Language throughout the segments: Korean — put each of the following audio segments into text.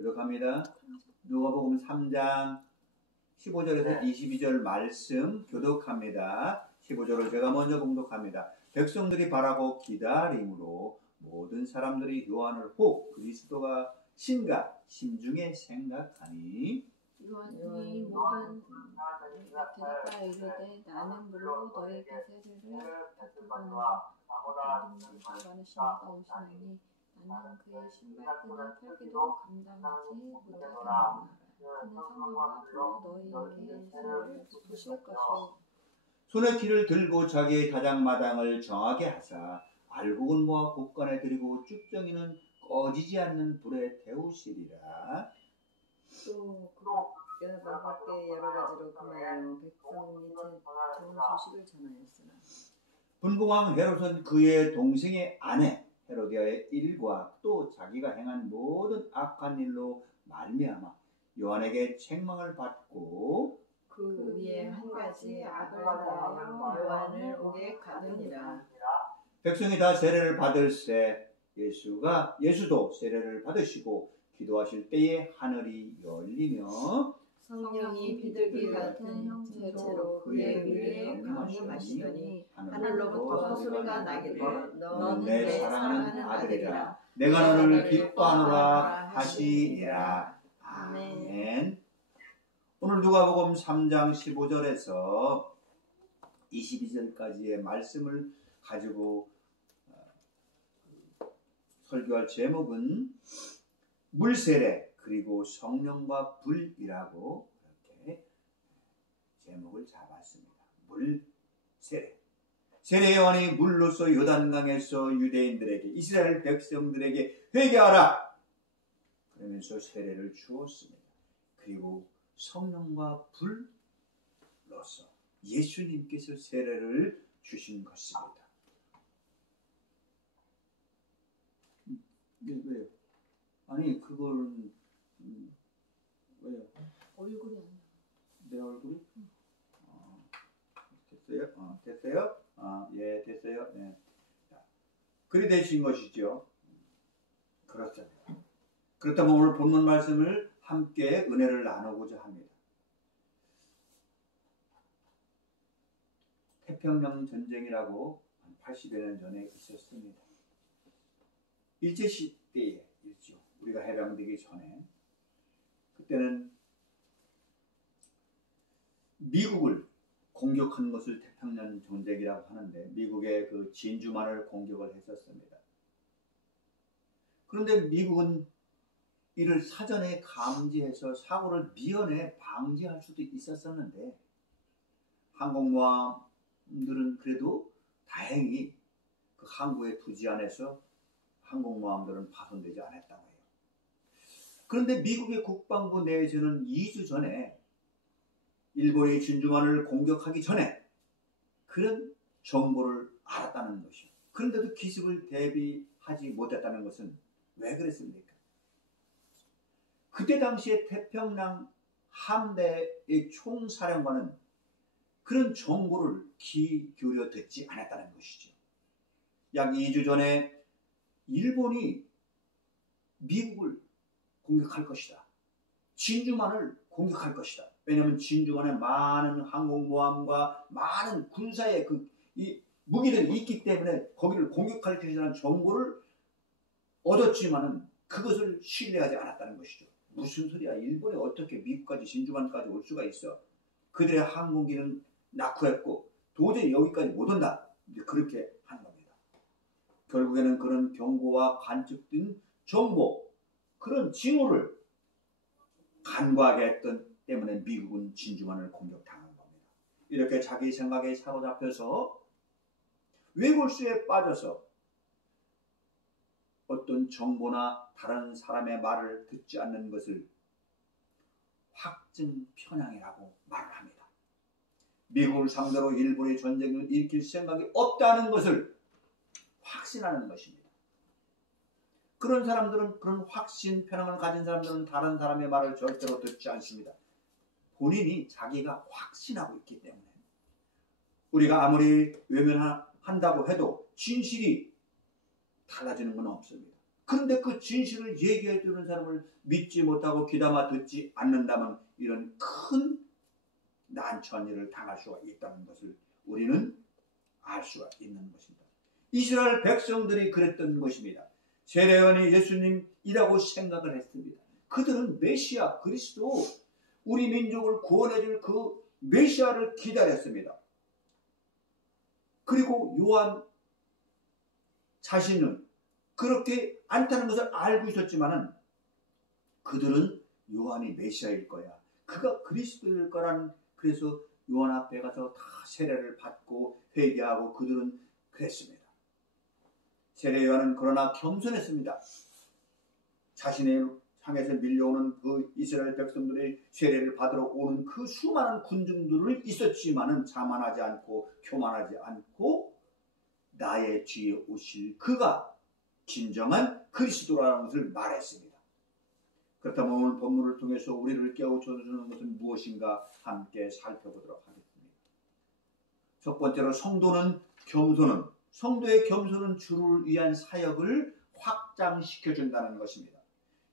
교독합니다. 누가복음 3장 15절에서 22절 말씀 교독합니다. 15절을 제가 먼저 봉독합니다. 백성들이 바라고 기다림으로 모든 사람들이 요한을 혹 그리스도가 신가 심중에 생각하니 요한이 모든 대답하여 이르되 나는 물로 너에게 세례를 받으거니와 어떤 눈물이 많으시니가 오시나니 나는 그의 신발끈을 털기도 감당하지 못하겠느니라. 그는 성령과 불로 너희에게 세례를 부으실 것이요 손에 티를 들고 자기의 다장마당을 정하게 하사 알곡은 모아 곳간에 들이고 쭉정이는 꺼지지 않는 불에 데우시리라. 또 그가 밖에 여러 가지로 금하여 백성이 좋은 소식을 전하였으나 분봉왕 헤롯은 그의 동생의 아내 헤로디아의 일과 또 자기가 행한 모든 악한 일로 말미암아 요한에게 책망을 받고 그 위에 한 가지 악을 대하여 요한을 오게 가느니라. 백성이 다 세례를 받을새 예수도 세례를 받으시고 기도하실 때에 하늘이 열리며 성령이 비둘기 같은 형체로 그의 위에 강림하시더니 하늘로부터 소리가 나기를 너는 내 사랑하는 아들이라 내가 너를 기뻐하노라 하시니라. 아멘. 오늘 누가복음 3장 15절에서 22절까지의 말씀을 가지고 설교할 제목은 물세례 그리고 성령과 불이라고 이렇게 제목을 잡았습니다. 물세례. 세례 요한이 물로서 요단강에서 유대인들에게 이스라엘 백성들에게 회개하라 그러면서 세례를 주었습니다. 그리고 성령과 불로서 예수님께서 세례를 주신 것입니다. 왜요? 아니 그걸 왜요? 얼굴이 아니야. 내 얼굴이? 됐어요? 됐어요? 예, 됐어요. 네. 그리 되신 것이죠. 그렇습니다. 그렇다면 오늘 본문 말씀을 함께 은혜를 나누고자 합니다. 태평양 전쟁이라고 한 80여 년 전에 있었습니다. 일제시대에 있죠. 우리가 해방되기 전에 그때는 미국을 공격한 것을 태평양 전쟁이라고 하는데 미국의 그 진주만을 공격을 했었습니다. 그런데 미국은 이를 사전에 감지해서 사고를 미연에 방지할 수도 있었었는데 항공모함들은 그래도 다행히 그 항구의 부지 안에서 항공모함들은 파손되지 않았다고 해요. 그런데 미국의 국방부 내에서는 2주 전에 일본이 진주만을 공격하기 전에 그런 정보를 알았다는 것이요. 그런데도 기습을 대비하지 못했다는 것은 왜 그랬습니까? 그때 당시에 태평양 함대의 총사령관은 그런 정보를 귀 기울여 듣지 않았다는 것이죠. 약 2주 전에 일본이 미국을 공격할 것이다. 진주만을 공격할 것이다. 왜냐하면 진주만에 많은 항공모함과 많은 군사의 이 무기들이 있기 때문에 거기를 공격할 것이라는 정보를 얻었지만은 그것을 신뢰하지 않았다는 것이죠. 무슨 소리야? 일본이 어떻게 미국까지 진주만까지 올 수가 있어? 그들의 항공기는 낙후했고 도저히 여기까지 못 온다. 이제 그렇게 한 겁니다. 결국에는 그런 경고와 간접된 정보, 그런 징후를 간과하게 했던 때문에 미국은 진주만을 공격당한 겁니다. 이렇게 자기 생각에 사로잡혀서 외골수에 빠져서 어떤 정보나 다른 사람의 말을 듣지 않는 것을 확증 편향이라고 말을 합니다. 미국을 상대로 일본의 전쟁을 일으킬 생각이 없다는 것을 확신하는 것입니다. 그런 사람들은, 그런 확신 편향을 가진 사람들은 다른 사람의 말을 절대로 듣지 않습니다. 본인이 자기가 확신하고 있기 때문에 우리가 아무리 외면한다고 해도 진실이 달라지는 건 없습니다. 그런데 그 진실을 얘기해 주는 사람을 믿지 못하고 귀담아 듣지 않는다면 이런 큰 난처한 일을 당할 수가 있다는 것을 우리는 알 수가 있는 것입니다. 이스라엘 백성들이 그랬던 것입니다. 세례요한이 예수님이라고 생각을 했습니다. 그들은 메시아 그리스도 우리 민족을 구원해 줄 그 메시아를 기다렸습니다. 그리고 요한 자신은 그렇게 않다는 것을 알고 있었지만은 그들은 요한이 메시아일 거야, 그가 그리스도일 거라는, 그래서 요한 앞에 가서 다 세례를 받고 회개하고 그들은 그랬습니다. 세례 요한은 그러나 겸손했습니다. 자신의 향해서 밀려오는 그 이스라엘 백성들의 세례를 받으러 오는 그 수많은 군중들을 있었지만은 자만하지 않고 교만하지 않고 나의 뒤에 오실 그가 진정한 그리스도라는 것을 말했습니다. 그렇다면 오늘 본문을 통해서 우리를 깨우쳐주는 것은 무엇인가 함께 살펴보도록 하겠습니다. 첫 번째로 성도의 겸손은 주를 위한 사역을 확장시켜준다는 것입니다.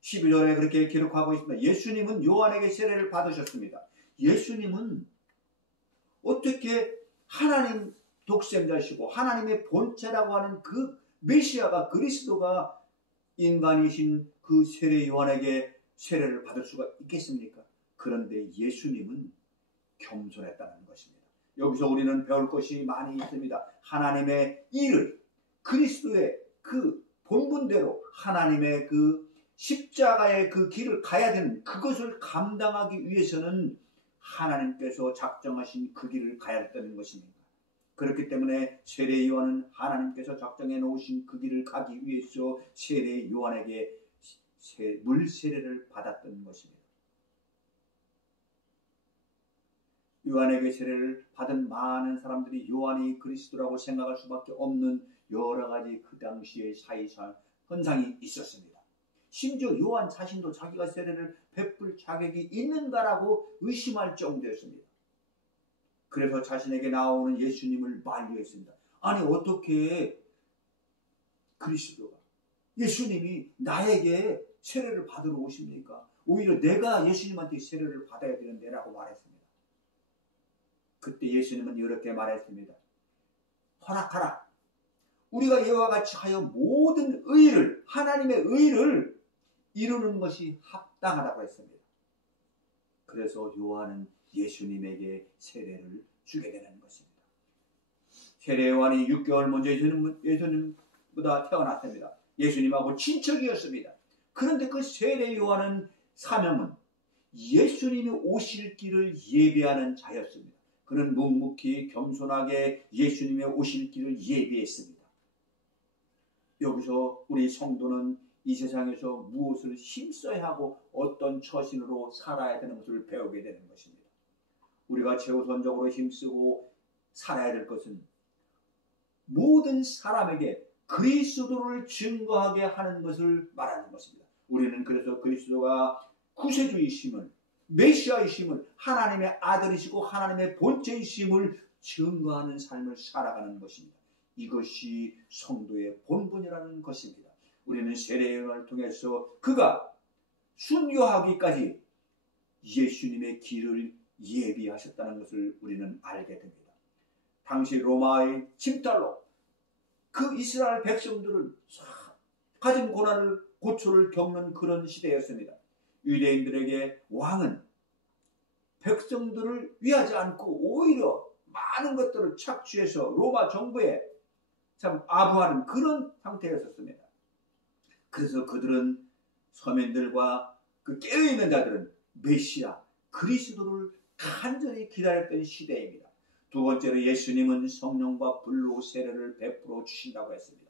12절에 그렇게 기록하고 있습니다. 예수님은 요한에게 세례를 받으셨습니다. 예수님은 어떻게 하나님 독생자시고 하나님의 본체라고 하는 그 메시아가 그리스도가 인간이신 그 세례 요한에게 세례를 받을 수가 있겠습니까? 그런데 예수님은 겸손했다는 것입니다. 여기서 우리는 배울 것이 많이 있습니다. 하나님의 일을 그리스도의 그 본분대로 하나님의 그 십자가의 그 길을 가야 되는 그것을 감당하기 위해서는 하나님께서 작정하신 그 길을 가야 했다는 것입니다. 그렇기 때문에 세례 요한은 하나님께서 작정해 놓으신 그 길을 가기 위해서 세례 요한에게 물 세례를 받았던 것입니다. 요한에게 세례를 받은 많은 사람들이 요한이 그리스도라고 생각할 수밖에 없는 여러 가지 그 당시의 사이사 현상이 있었습니다. 심지어 요한 자신도 자기가 세례를 베풀 자격이 있는가라고 의심할 정도였습니다. 그래서 자신에게 나오는 예수님을 만류했습니다. 아니 어떻게 그리스도가 예수님이 나에게 세례를 받으러 오십니까? 오히려 내가 예수님한테 세례를 받아야 되는데 라고 말했습니다. 그때 예수님은 이렇게 말했습니다. 허락하라. 우리가 이와 같이 하여 모든 의를, 하나님의 의를 이루는 것이 합당하다고 했습니다. 그래서 요한은 예수님에게 세례를 주게 되는 것입니다. 세례 요한이 6개월 먼저 예수님보다 태어났습니다. 예수님하고 친척이었습니다. 그런데 그 세례 요한은 사명은 예수님이 오실 길을 예비하는 자였습니다. 그는 묵묵히 겸손하게 예수님의 오실 길을 예비했습니다. 여기서 우리 성도는 이 세상에서 무엇을 힘써야 하고 어떤 처신으로 살아야 되는 것을 배우게 되는 것입니다. 우리가 최우선적으로 힘쓰고 살아야 될 것은 모든 사람에게 그리스도를 증거하게 하는 것을 말하는 것입니다. 우리는 그래서 그리스도가 구세주이심을, 메시아이심을, 하나님의 아들이시고 하나님의 본체이심을 증거하는 삶을 살아가는 것입니다. 이것이 성도의 본분이라는 것입니다. 우리는 세례 요한을 통해서 그가 순교하기까지 예수님의 길을 예비하셨다는 것을 우리는 알게 됩니다. 당시 로마의 침탈로 그 이스라엘 백성들은 가진 고난을 고초를 겪는 그런 시대였습니다. 유대인들에게 왕은 백성들을 위하지 않고 오히려 많은 것들을 착취해서 로마 정부에 참 아부하는 그런 상태였었습니다. 그래서 그들은 서민들과 그 깨어있는 자들은 메시아 그리스도를 간절히 기다렸던 시대입니다. 두 번째로 예수님은 성령과 불로 세례를 베풀어 주신다고 했습니다.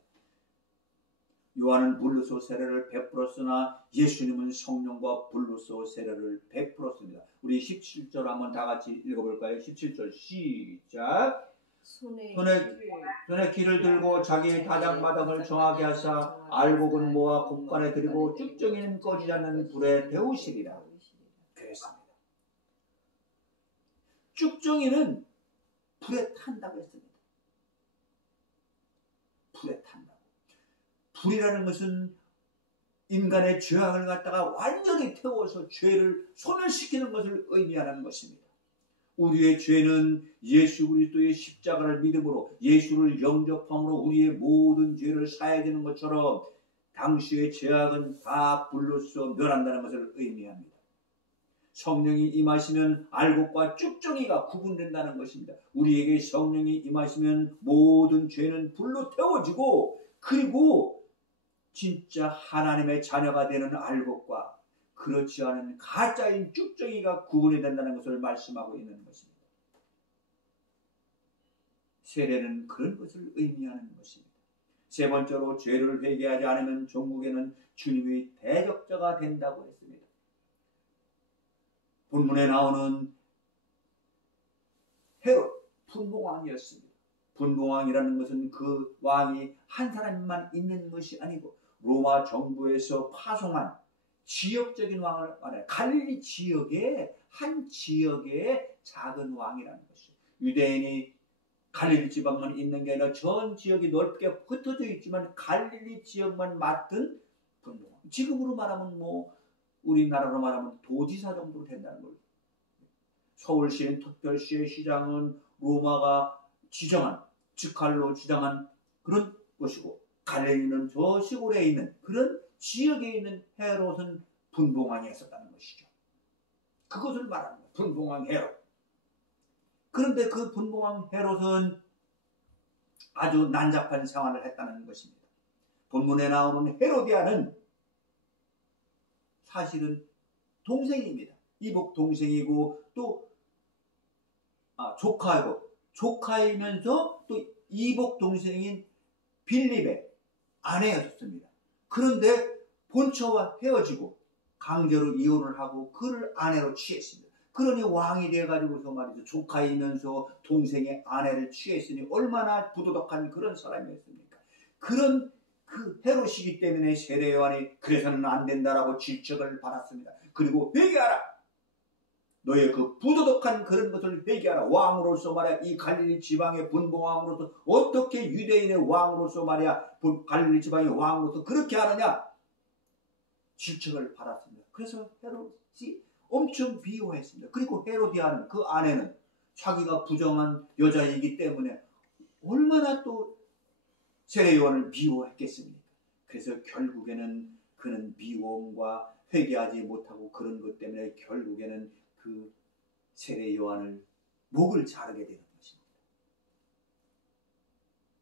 요한은 물로서 세례를 베풀었으나 예수님은 성령과 불로서 세례를 베풀었습니다. 우리 17절 한번 다 같이 읽어볼까요? 17절 시작. 손에 길을 들고 자기 다장마당을 정하게 하사 알곡은 모아 곡간에 들이고 쭉정이는 꺼지지 않는 불에 데우시리라. 그랬습니다. 쭉정이는 불에 탄다고 했습니다. 불에 탄다고. 불이라는 것은 인간의 죄악을 갖다가 완전히 태워서 죄를 소멸시키는 것을 의미하는 것입니다. 우리의 죄는 예수 그리스도의 십자가를 믿음으로 예수를 영접함으로 우리의 모든 죄를 사해야 되는 것처럼 당시의 죄악은 다 불로써 멸한다는 것을 의미합니다. 성령이 임하시면 알곡과 쭉정이가 구분된다는 것입니다. 우리에게 성령이 임하시면 모든 죄는 불로 태워지고 그리고 진짜 하나님의 자녀가 되는 알곡과 그렇지 않은 가짜인 쭉정이가 구분이 된다는 것을 말씀하고 있는 것입니다. 세례는 그런 것을 의미하는 것입니다. 세 번째로 죄를 회개하지 않으면 종국에는 주님의 대적자가 된다고 했습니다. 본문에 나오는 헤롯 분봉왕이었습니다. 분봉왕이라는 것은 그 왕이 한 사람만 있는 것이 아니고 로마 정부에서 파송한 지역적인 왕을 말해요. 갈릴리 지역의 한 지역의 작은 왕이라는 것이죠. 유대인이 갈릴리 지방만 있는 게 아니라 전 지역이 넓게 흩어져 있지만 갈릴리 지역만 맡은 분봉왕. 지금으로 말하면 우리나라로 말하면 도지사 정도로 된다는 거예요. 서울시는 특별시의 시장은 로마가 지정한, 직할로 지정한 그런 것이고 갈릴리는 저 시골에 있는 그런 지역에 있는 헤롯은 분봉왕이 했었다는 것이죠. 그것을 말하는 거예요. 분봉왕 헤롯. 그런데 그 분봉왕 헤롯은 아주 난잡한 생활을 했다는 것입니다. 본문에 나오는 헤로디아는 사실은 동생입니다. 이복 동생이고 또 조카이면서 또 이복 동생인 빌립의 아내였습니다. 그런데 본처와 헤어지고 강제로 이혼을 하고 그를 아내로 취했습니다. 그러니 왕이 돼가지고서 말이죠. 조카이면서 동생의 아내를 취했으니 얼마나 부도덕한 그런 사람이었습니까? 그런 그 헤롯이기 때문에 세례 요한이 그래서는 안 된다라고 질책을 받았습니다. 그리고 회개하라. 너의 그 부도덕한 그런 것을 회개하라. 왕으로서 말이야 이 갈릴리 지방의 분봉왕으로서 어떻게 유대인의 왕으로서 말이야 갈릴리 지방의 왕으로서 그렇게 하느냐 질책을 받았습니다. 그래서 헤롯이 엄청 비호했습니다. 그리고 헤로디아는 그 아내는 자기가 부정한 여자이기 때문에 얼마나 또 세례 요한을 미워했겠습니까? 그래서 결국에는 그는 미움과 회개하지 못하고 그런 것 때문에 결국에는 그 세례 요한을 목을 자르게 되는 것입니다.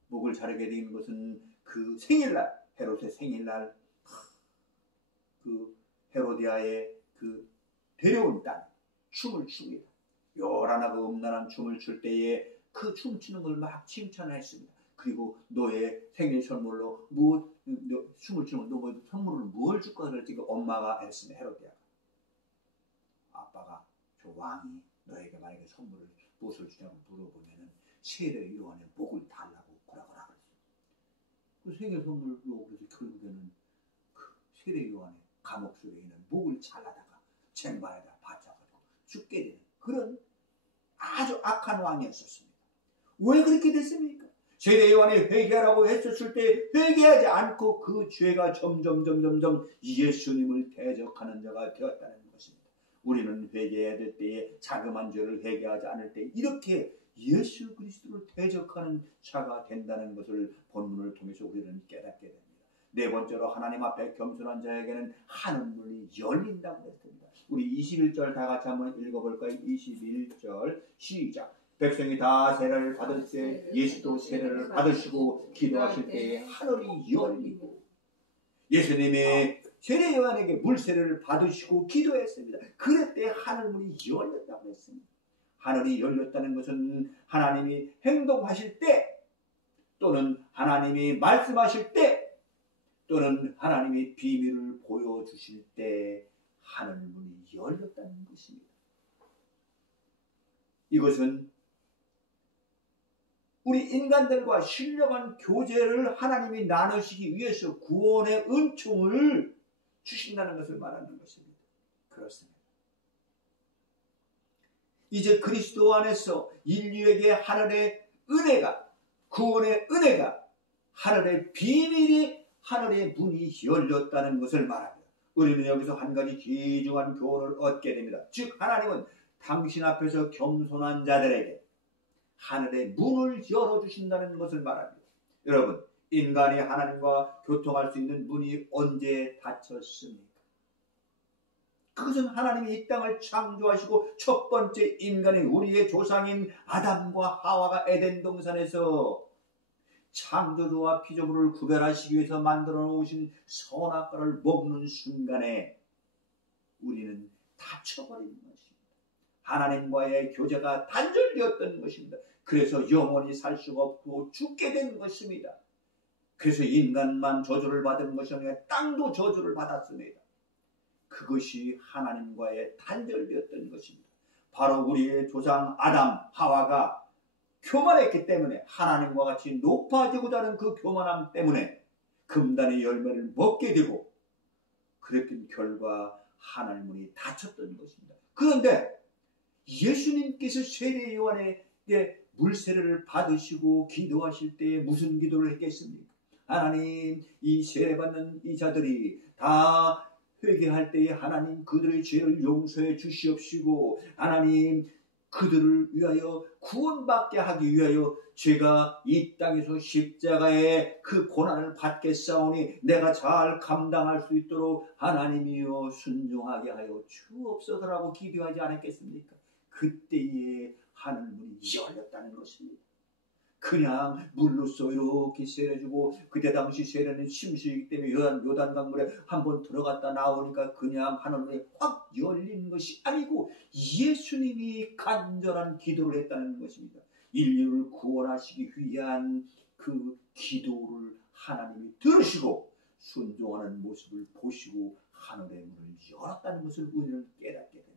목을 자르게 되는 것은 그 생일날, 헤롯의 생일날 그 헤로디아의 그 데려온 딸 춤을 춥니다. 요란하고 음란한 춤을 출 때에 그 춤추는 걸 막 칭찬했습니다. 그리고 너의 생일 선물로 춤을 추면 너 선물을 뭘 줄까 그랬더니 엄마가 했습니다. 헤로디아가. 아빠가 저 왕이 너에게 만약에 선물을 무엇을 주냐고 물어보면은 세례 요한의 목을 달라고 그러라 그랬어요. 그 생일 선물로 그래서 결국에는 그 세례 요한의 감옥 속에 있는 목을 잘라다가 쟁반에다 받쳐가지고 죽게 되는 그런 아주 악한 왕이었었습니다. 왜 그렇게 됐습니까? 세례 요한이 회개하라고 했었을 때 회개하지 않고 그 죄가 점점 예수님을 대적하는 자가 되었다는 것입니다. 우리는 회개해야 될 때에 자그만 죄를 회개하지 않을 때 이렇게 예수 그리스도를 대적하는 자가 된다는 것을 본문을 통해서 우리는 깨닫게 됩니다. 네 번째로 하나님 앞에 겸손한 자에게는 하늘문이 열린다고 했습니다. 우리 21절 다 같이 한번 읽어볼까요? 21절 시작. 백성이 다 세례를 받을 때 예수도 세례를 받으시고 기도하실 때에 하늘이 열리고 예수님의 세례 요한에게 물세례를 받으시고 기도했습니다. 그럴 때 하늘문이 열렸다고 했습니다. 하늘이 열렸다는 것은 하나님이 행동하실 때 또는 하나님이 말씀하실 때 또는 하나님이 비밀을 보여주실 때 하늘문이 열렸다는 것입니다. 이것은 우리 인간들과 신령한 교제를 하나님이 나누시기 위해서 구원의 은총을 주신다는 것을 말하는 것입니다. 그렇습니다. 이제 그리스도 안에서 인류에게 하늘의 은혜가 구원의 은혜가 하늘의 비밀이 하늘의 문이 열렸다는 것을 말합니다. 우리는 여기서 한 가지 귀중한 교훈을 얻게 됩니다. 즉 하나님은 당신 앞에서 겸손한 자들에게 하늘의 문을 열어주신다는 것을 말합니다. 여러분, 인간이 하나님과 교통할 수 있는 문이 언제 닫혔습니까? 그것은 하나님이 이 땅을 창조하시고 첫 번째 인간인 우리의 조상인 아담과 하와가 에덴 동산에서 창조주와 피조물을 구별하시기 위해서 만들어 놓으신 선악과를 먹는 순간에 우리는 닫혀버린 것입니다. 하나님과의 교제가 단절되었던 것입니다. 그래서 영원히 살 수가 없고 죽게 된 것입니다. 그래서 인간만 저주를 받은 것이 아니라 땅도 저주를 받았습니다. 그것이 하나님과의 단절되었던 것입니다. 바로 우리의 조상 아담, 하와가 교만했기 때문에 하나님과 같이 높아지고자 하는 그 교만함 때문에 금단의 열매를 먹게 되고 그랬던 결과 하늘 문이 닫혔던 것입니다. 그런데 예수님께서 세례 요한에게 물세례를 받으시고 기도하실 때 무슨 기도를 했겠습니까? 하나님, 이 세례받는 이 자들이 다 회개할 때에 하나님 그들의 죄를 용서해 주시옵시고 하나님 그들을 위하여 구원받게 하기 위하여 제가 이 땅에서 십자가의 그 고난을 받겠사오니 내가 잘 감당할 수 있도록 하나님이여 순종하게 하여 주옵소서라고 기도하지 않았겠습니까? 그때에 하늘문이 열렸다는 것입니다. 그냥 물로써 이렇게 세례주고 그때 당시 세례는 심수이기 때문에 요단강물에 한번 들어갔다 나오니까 그냥 하늘문이 확 열린 것이 아니고 예수님이 간절한 기도를 했다는 것입니다. 인류를 구원하시기 위한 그 기도를 하나님이 들으시고 순종하는 모습을 보시고 하늘의 문을 열었다는 것을 우리는 깨닫게 됩니다.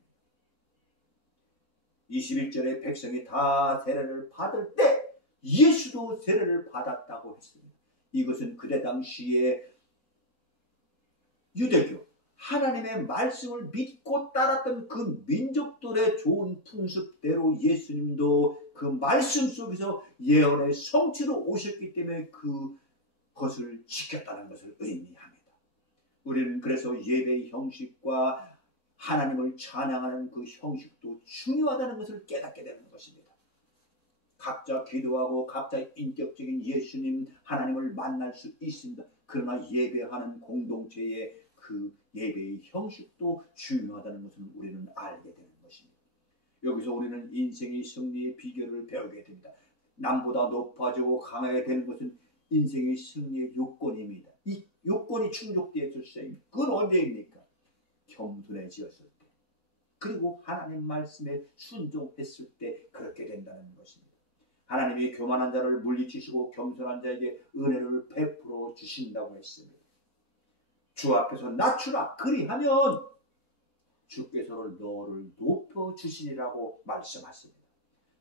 21절에 백성이 다 세례를 받을 때 예수도 세례를 받았다고 했습니다. 이것은 그때 당시에 유대교, 하나님의 말씀을 믿고 따랐던 그 민족들의 좋은 풍습대로 예수님도 그 말씀 속에서 예언의 성취로 오셨기 때문에 그것을 지켰다는 것을 의미합니다. 우리는 그래서 예배의 형식과 하나님을 찬양하는 그 형식도 중요하다는 것을 깨닫게 되는 것입니다. 각자 기도하고 각자 인격적인 예수님 하나님을 만날 수 있습니다. 그러나 예배하는 공동체의 그 예배의 형식도 중요하다는 것을 우리는 알게 되는 것입니다. 여기서 우리는 인생의 승리의 비결을 배우게 됩니다. 남보다 높아지고 강하게 되는 것은 인생의 승리의 요건입니다. 이 요건이 충족되었을 때 그건 언제입니까? 겸손해지었을 때 그리고 하나님 말씀에 순종했을 때 그렇게 된다는 것입니다. 하나님이 교만한 자를 물리치시고 겸손한 자에게 은혜를 베풀어 주신다고 했습니다. 주 앞에서 낮추라 그리하면 주께서 너를 높여 주시리라고 말씀하십니다.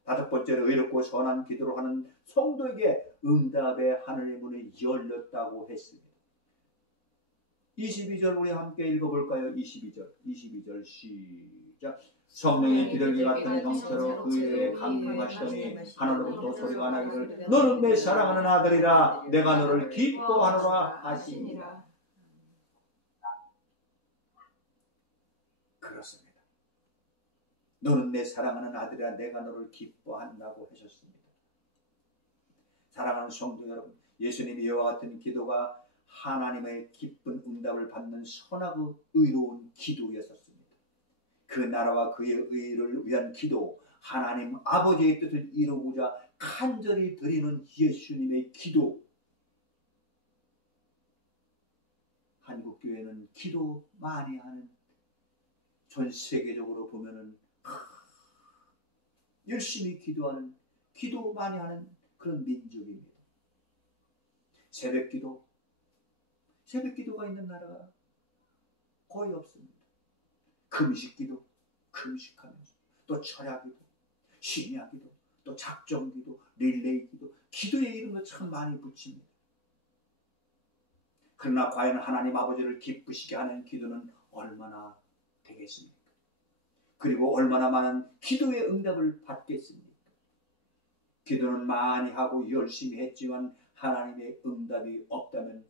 다섯 번째로 의롭고 선한 기도를 하는 성도에게 응답의 하늘의 문이 열렸다고 했습니다. 22절 우리 함께 읽어볼까요? 22절 시작. 성령이 비둘기 같은 형태로 그에게 강림하시더니 하늘로부터 소리가 나기를 너는 내 사랑하는 아들이라 내가 너를 기뻐하노라 하시니라. 그렇습니다. 너는 내 사랑하는 아들이라 내가 너를 기뻐한다고 하셨습니다. 사랑하는 성도 여러분, 예수님이 이와 같은 기도가 하나님의 기쁜 응답을 받는 선하고 의로운 기도였었습니다. 그 나라와 그의 의를 위한 기도, 하나님 아버지의 뜻을 이루고자 간절히 드리는 예수님의 기도. 한국교회는 기도 많이 하는, 전 세계적으로 보면은 열심히 기도하는, 기도 많이 하는 그런 민족입니다. 새벽기도가 있는 나라가 거의 없습니다. 금식기도, 금식하면서 또 철야기도, 심야기도, 또 작정기도, 릴레이기도, 기도에 이런 거 참 많이 붙입니다. 그러나 과연 하나님 아버지를 기쁘시게 하는 기도는 얼마나 되겠습니까? 그리고 얼마나 많은 기도의 응답을 받겠습니까? 기도는 많이 하고 열심히 했지만 하나님의 응답이 없다면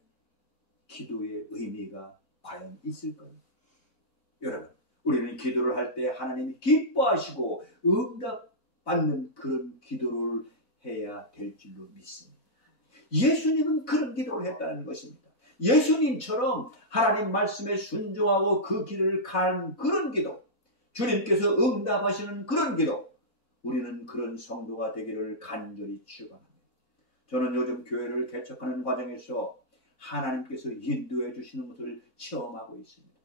기도의 의미가 과연 있을까요? 여러분, 우리는 기도를 할 때 하나님이 기뻐하시고 응답받는 그런 기도를 해야 될 줄로 믿습니다. 예수님은 그런 기도를 했다는 것입니다. 예수님처럼 하나님 말씀에 순종하고 그 길을 가는 그런 기도, 주님께서 응답하시는 그런 기도, 우리는 그런 성도가 되기를 간절히 축원합니다. 저는 요즘 교회를 개척하는 과정에서 하나님께서 인도해 주시는 것을 체험하고 있습니다.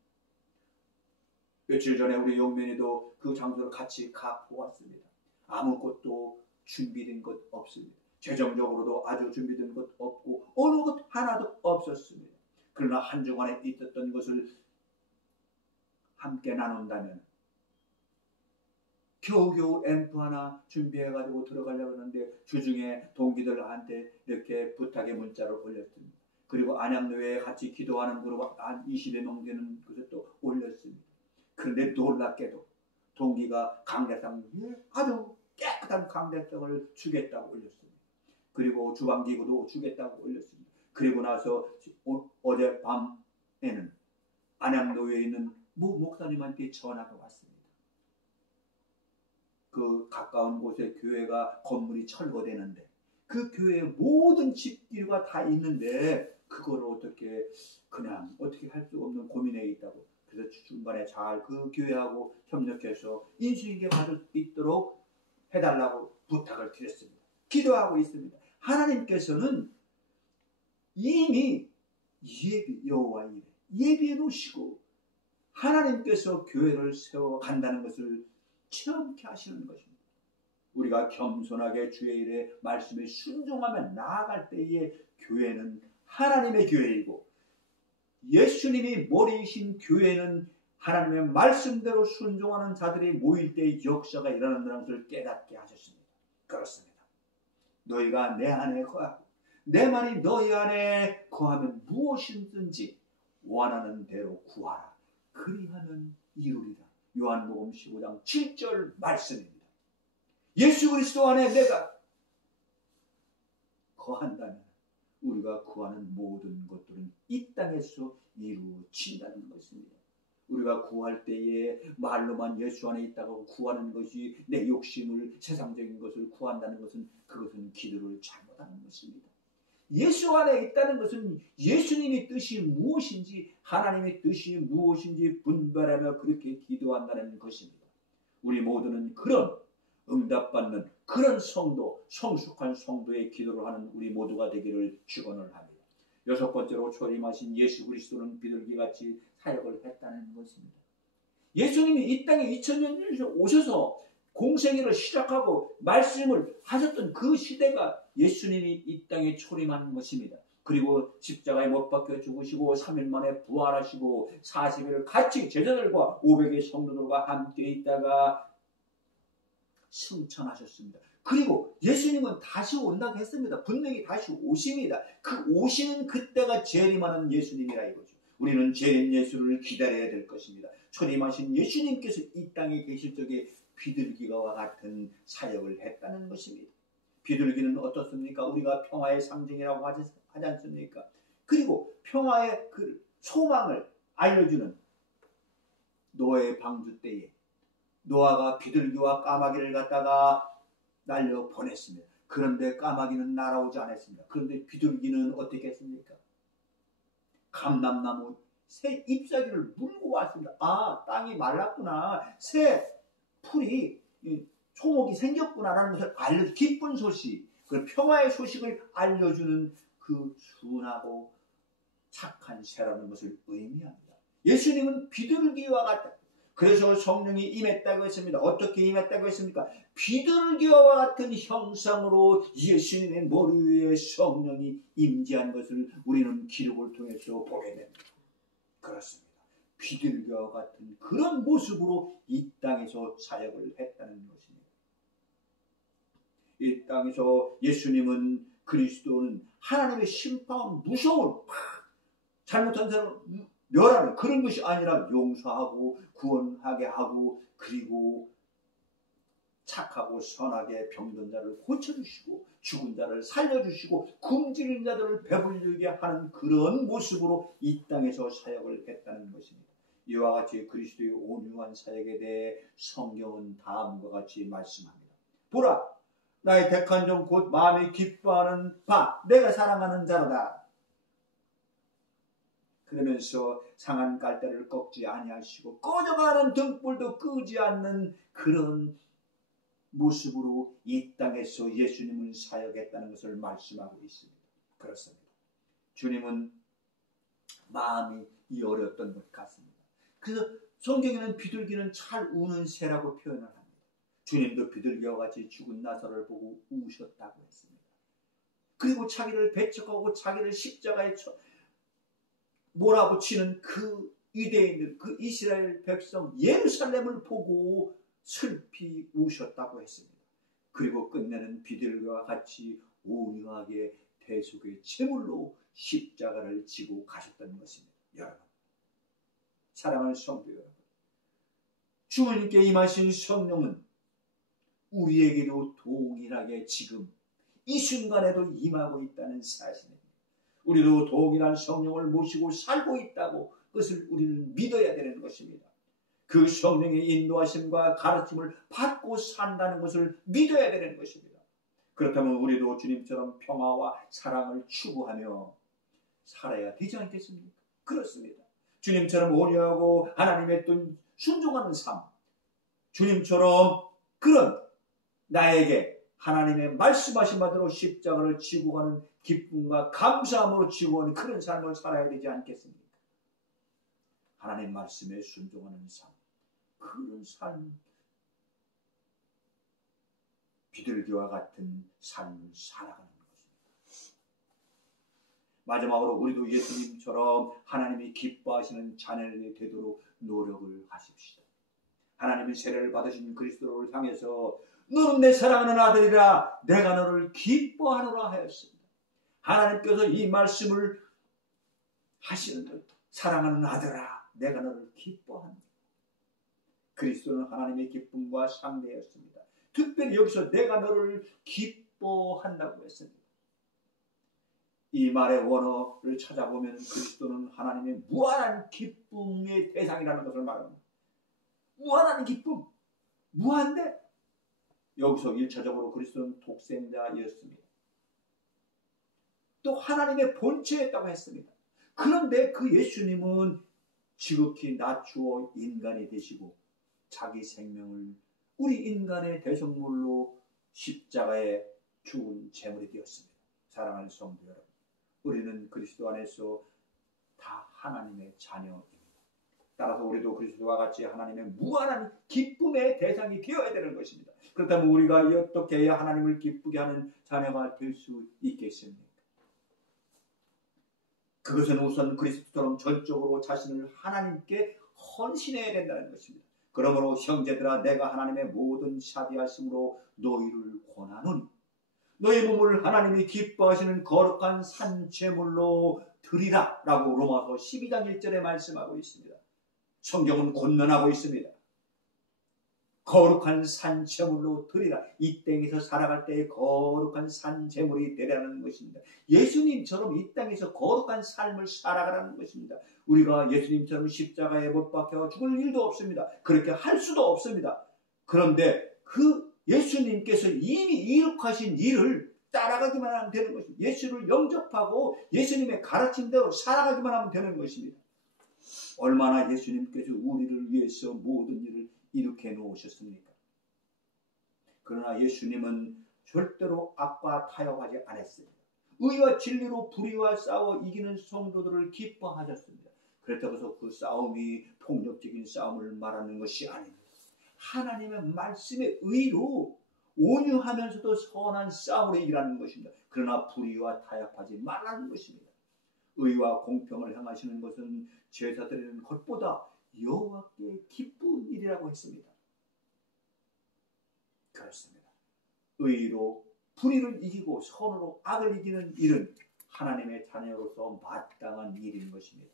며칠 전에 우리 용면이도 그 장소를 같이 가보았습니다. 아무것도 준비된 것 없습니다. 재정적으로도 아주 준비된 것 없고 어느 것 하나도 없었습니다. 그러나 한 주간에 있었던 것을 함께 나눈다면 겨우겨우 앰프 하나 준비해가지고 들어가려고 하는데 주중에 동기들한테 이렇게 부탁의 문자를 올렸습니다. 그리고 안양교회에 같이 기도하는 그룹 한 20여 명 되는 것을 또 올렸습니다. 그런데 놀랍게도 동기가 강대상, 아주 깨끗한 강대상을 주겠다고 올렸습니다. 그리고 주방기구도 주겠다고 올렸습니다. 그리고 나서 어젯밤에는 안양교회에 있는 모 목사님한테 전화가 왔습니다. 그 가까운 곳에 교회가 건물이 철거되는데 그 교회의 모든 집기류가 다 있는데 그걸 어떻게 그냥 어떻게 할 수 없는 고민에 있다고. 그래서 중간에 잘 그 교회하고 협력해서 인수인계 받을 수 있도록 해달라고 부탁을 드렸습니다. 기도하고 있습니다. 하나님께서는 이미 여호와 이레 예비해 놓으시고 하나님께서 교회를 세워간다는 것을 체험케 하시는 것입니다. 우리가 겸손하게 주의 일에 말씀에 순종하며 나아갈 때에 교회는 하나님의 교회이고 예수님이 머리이신 교회는 하나님의 말씀대로 순종하는 자들이 모일 때의 역사가 일어난다는 것을 깨닫게 하셨습니다. 그렇습니다. 너희가 내 안에 거하고 내 말이 너희 안에 거하면 무엇이든지 원하는 대로 구하라. 그리하면 이루리라. 요한복음 15장 7절 말씀입니다. 예수 그리스도 안에 내가 거한다면 우리가 구하는 모든 것들은 이 땅에서 이루어진다는 것입니다. 우리가 구할 때에 말로만 예수 안에 있다고 구하는 것이 내 욕심을 세상적인 것을 구한다는 것은 그것은 기도를 잘못하는 것입니다. 예수 안에 있다는 것은 예수님의 뜻이 무엇인지 하나님의 뜻이 무엇인지 분별하며 그렇게 기도한다는 것입니다. 우리 모두는 그런 응답받는 그런 성도, 성숙한 성도의 기도를 하는 우리 모두가 되기를 축원을 합니다. 여섯 번째로 초림하신 예수 그리스도는 비둘기같이 사역을 했다는 것입니다. 예수님이 이 땅에 2000년 전에 오셔서 공생애를 시작하고 말씀을 하셨던 그 시대가 예수님이 이 땅에 초림한 것입니다. 그리고 십자가에 못 박혀 죽으시고 3일 만에 부활하시고 40일 같이 제자들과 500의 성도들과 함께 있다가 승천하셨습니다. 그리고 예수님은 다시 온다고 했습니다. 분명히 다시 오십니다. 그 오시는 그때가 재림하는 예수님이라 이거죠. 우리는 재림 예수를 기다려야 될 것입니다. 초림하신 예수님께서 이 땅에 계실 적에 비둘기와 같은 사역을 했다는 것입니다. 비둘기는 어떻습니까? 우리가 평화의 상징이라고 하지 않습니까? 그리고 평화의 그 소망을 알려주는 노아의 방주 때에 노아가 비둘기와 까마귀를 갖다가 날려 보냈습니다. 그런데 까마귀는 날아오지 않았습니다. 그런데 비둘기는 어떻게 했습니까? 감람나무 새 잎사귀를 물고 왔습니다. 아, 땅이 말랐구나. 새 풀이 초목이 생겼구나라는 것을 알려주는 기쁜 소식, 그 평화의 소식을 알려주는 그 순하고 착한 새라는 것을 의미합니다. 예수님은 비둘기와 같다. 그래서 성령이 임했다고 했습니다. 어떻게 임했다고 했습니까? 비둘기와 같은 형상으로 예수님의 머리 위에 성령이 임재한 것을 우리는 기록을 통해서 보게 됩니다. 그렇습니다. 비둘기와 같은 그런 모습으로 이 땅에서 사역을 했다는 것입니다. 이 땅에서 예수님은 그리스도는 하나님의 심판, 무서운 잘못한 사람을 멸하는 그런 것이 아니라 용서하고 구원하게 하고 그리고 착하고 선하게 병든 자를 고쳐주시고 죽은 자를 살려주시고 굶주린 자들을 배불리게 하는 그런 모습으로 이 땅에서 사역을 했다는 것입니다. 이와 같이 그리스도의 온유한 사역에 대해 성경은 다음과 같이 말씀합니다. 보라, 나의 택한 종 곧 마음이 기뻐하는 바 내가 사랑하는 자로다. 그러면서 상한 갈대를 꺾지 아니하시고 꺼져가는 등불도 끄지 않는 그런 모습으로 이 땅에서 예수님을 사역했다는 것을 말씀하고 있습니다. 그렇습니다. 주님은 마음이 어렸던 것 같습니다. 그래서 성경에는 비둘기는 잘 우는 새라고 표현을 합니다. 주님도 비둘기와 같이 죽은 나사로를 보고 우셨다고 했습니다. 그리고 자기를 배척하고 자기를 십자가에 몰아붙이는 그 유대인들, 그 이스라엘 백성 예루살렘을 보고 슬피 우셨다고 했습니다. 그리고 끝내는 비둘기와 같이 온유하게 대속의 제물로 십자가를 지고 가셨던 것입니다. 여러분, 사랑하는 성도 여러분, 주님께 임하신 성령은 우리에게도 동일하게 지금 이 순간에도 임하고 있다는 사실입니다. 우리도 동일한 성령을 모시고 살고 있다고 그것을 우리는 믿어야 되는 것입니다. 그 성령의 인도하심과 가르침을 받고 산다는 것을 믿어야 되는 것입니다. 그렇다면 우리도 주님처럼 평화와 사랑을 추구하며 살아야 되지 않겠습니까? 그렇습니다. 주님처럼 온유하고 하나님의 뜻 순종하는 삶, 주님처럼 그런 나에게 하나님의 말씀하신 바대로 십자가를 지고 가는 기쁨과 감사함으로 지고 가는 그런 삶을 살아야 되지 않겠습니까? 하나님 말씀에 순종하는 삶, 그런 삶, 비둘기와 같은 삶을 살아가는 것입니다. 마지막으로 우리도 예수님처럼 하나님이 기뻐하시는 자녀들이 되도록 노력을 하십시다. 하나님의 세례를 받으신 그리스도를 향해서 너는 내 사랑하는 아들이라 내가 너를 기뻐하노라 하였습니다. 하나님께서 이 말씀을 하시는 것, 사랑하는 아들아 내가 너를 기뻐한다. 그리스도는 하나님의 기쁨과 상대였습니다. 특별히 여기서 내가 너를 기뻐한다고 했습니다. 이 말의 원어를 찾아보면 그리스도는 하나님의 무한한 기쁨의 대상이라는 것을 말합니다. 무한한 기쁨, 무한대. 여기서 1차적으로 그리스도는 독생자였습니다. 또 하나님의 본체였다고 했습니다. 그런데 그 예수님은 지극히 낮추어 인간이 되시고 자기 생명을 우리 인간의 대성물로 십자가에 죽은 제물이 되었습니다. 사랑하는 성도 여러분, 우리는 그리스도 안에서 다 하나님의 자녀입니다. 따라서 우리도 그리스도와 같이 하나님의 무한한 기쁨의 대상이 되어야 되는 것입니다. 그렇다면 우리가 어떻게 해야 하나님을 기쁘게 하는 자녀가 될 수 있겠습니까? 그것은 우선 그리스도처럼 전적으로 자신을 하나님께 헌신해야 된다는 것입니다. 그러므로 형제들아 내가 하나님의 모든 샤비하심으로 너희를 권하노니 너희 몸을 하나님이 기뻐하시는 거룩한 산제물로 드리라 라고 로마서 12장 1절에 말씀하고 있습니다. 성경은 권면하고 있습니다. 거룩한 산제물로 드리라. 이 땅에서 살아갈 때의 거룩한 산제물이 되라는 것입니다. 예수님처럼 이 땅에서 거룩한 삶을 살아가라는 것입니다. 우리가 예수님처럼 십자가에 못 박혀 죽을 일도 없습니다. 그렇게 할 수도 없습니다. 그런데 그 예수님께서 이미 이룩하신 일을 따라가기만 하면 되는 것입니다. 예수를 영접하고 예수님의 가르침대로 살아가기만 하면 되는 것입니다. 얼마나 예수님께서 우리를 위해서 모든 일을 이렇게 놓으셨습니까? 그러나 예수님은 절대로 악과 타협하지 않았습니다. 의와 진리로 불의와 싸워 이기는 성도들을 기뻐하셨습니다. 그렇다고 해서 그 싸움이 폭력적인 싸움을 말하는 것이 아닙니다. 하나님의 말씀의 의로 온유하면서도 선한 싸움으로 이기라는 것입니다. 그러나 불의와 타협하지 말라는 것입니다. 의와 공평을 행하시는 것은 제사 드리는 것보다 여호와께 기쁜 일이라고 했습니다. 그렇습니다. 의로 불의를 이기고 선으로 악을 이기는 일은 하나님의 자녀로서 마땅한 일인 것입니다.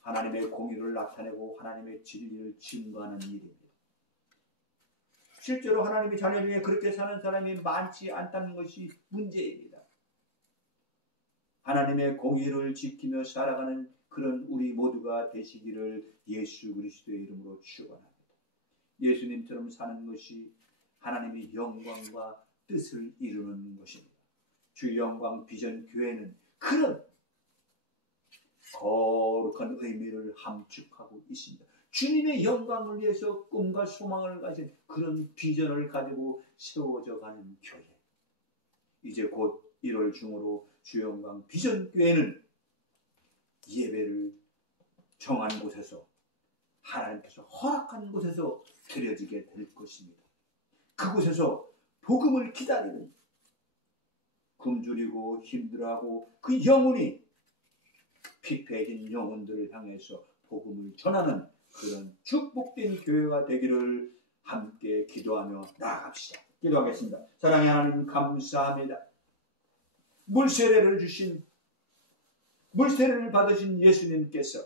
하나님의 공의를 나타내고 하나님의 진리를 증거하는 일입니다. 실제로 하나님의 자녀 중에 그렇게 사는 사람이 많지 않다는 것이 문제입니다. 하나님의 공의를 지키며 살아가는 그런 우리 모두가 되시기를 예수 그리스도의 이름으로 축원합니다. 예수님처럼 사는 것이 하나님의 영광과 뜻을 이루는 것입니다. 주 영광 비전 교회는 그런 거룩한 의미를 함축하고 있습니다. 주님의 영광을 위해서 꿈과 소망을 가진 그런 비전을 가지고 세워져 가는 교회. 이제 곧 1월 중으로 주 영광 비전 교회는 예배를 정한 곳에서 하나님께서 허락한 곳에서 드려지게 될 것입니다. 그곳에서 복음을 기다리는 굶주리고 힘들어하고 그 영혼이 피폐해진 영혼들을 향해서 복음을 전하는 그런 축복된 교회가 되기를 함께 기도하며 나아갑시다. 기도하겠습니다. 사랑의 하나님 감사합니다. 물세례를 받으신 예수님께서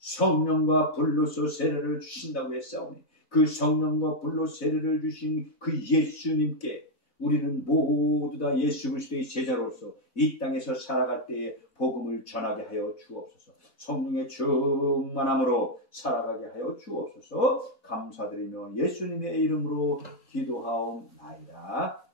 성령과 불로서 세례를 주신다고 했사오니 그 성령과 불로 세례를 주신 그 예수님께 우리는 모두 다 예수 그리스도의 제자로서 이 땅에서 살아갈 때에 복음을 전하게 하여 주옵소서. 성령의 충만함으로 살아가게 하여 주옵소서. 감사드리며 예수님의 이름으로 기도하옵나이다.